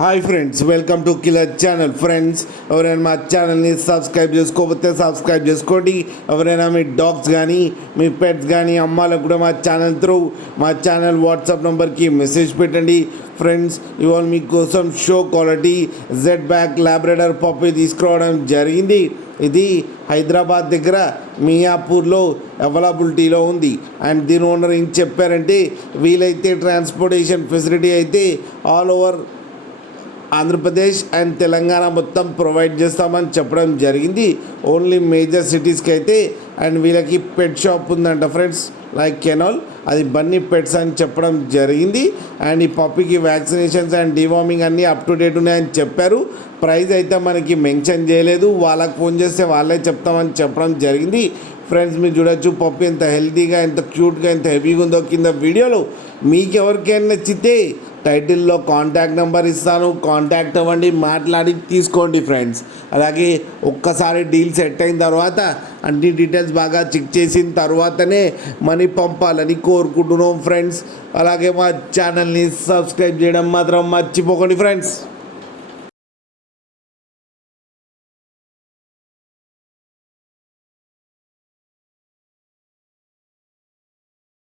Hi friends, welcome to killer channel. Friends, ఎవరైనా మా ఛానల్ని సబ్స్క్రైబ్ చేసుకోకపోతే సబ్స్క్రైబ్ చేసుకోండి. ఎవరైనా మీ డాగ్స్ కానీ మీ పెట్స్ కానీ అమ్మాలకు కూడా మా ఛానల్ త్రూ మా ఛానల్ వాట్సాప్ నెంబర్కి మెసేజ్ పెట్టండి. ఫ్రెండ్స్, ఇవాళ మీకోసం షో క్వాలిటీ జెడ్ బ్యాక్ లాబ్రాడర్ పప్పి తీసుకురావడం జరిగింది. ఇది హైదరాబాద్ దగ్గర మియాపూర్లో అవైలబిలిటీలో ఉంది. అండ్ దీని ఓనర్ ఏం చెప్పారంటే, వీలైతే ట్రాన్స్పోర్టేషన్ ఫెసిలిటీ అయితే all over Andhra Pradesh and Telangana మొత్తం ప్రొవైడ్ చేస్తామని చెప్పడం జరిగింది. ఓన్లీ మేజర్ సిటీస్కి అయితే. అండ్ వీళ్ళకి పెట్ షాప్ ఉందంట ఫ్రెండ్స్, లైక్ కెనాల్, అది బన్నీ పెట్స్ అని చెప్పడం జరిగింది. అండ్ ఈ పప్పీకి వ్యాక్సినేషన్స్ అండ్ డివార్మింగ్ అన్నీ అప్ టు డేట్ ఉన్నాయని చెప్పారు. ప్రైస్ అయితే మనకి మెన్షన్ చేయలేదు, వాళ్ళకి ఫోన్ చేస్తే వాళ్ళే చెప్తామని చెప్పడం జరిగింది. ఫ్రెండ్స్, మీరు చూడొచ్చు పప్పీ ఎంత హెల్తీగా, ఎంత క్యూట్గా, ఎంత హెవీగా ఉందో కింద వీడియోలో. మీకు ఎవరికైనా నచ్చితే టైటిల్లో కాంటాక్ట్ నెంబర్ ఇస్తాను, కాంటాక్ట్ అవ్వండి, మాట్లాడి తీసుకోండి ఫ్రెండ్స్. అలాగే ఒక్కసారి డీల్ సెట్ అయిన తర్వాత అన్ని డీటెయిల్స్ బాగా చెక్ చేసిన తర్వాతనే మనీ పంపాలని కోరుకుంటున్నాం ఫ్రెండ్స్. అలాగే మా ఛానల్ని సబ్స్క్రైబ్ చేయడం మాత్రం మర్చిపోకండి ఫ్రెండ్స్.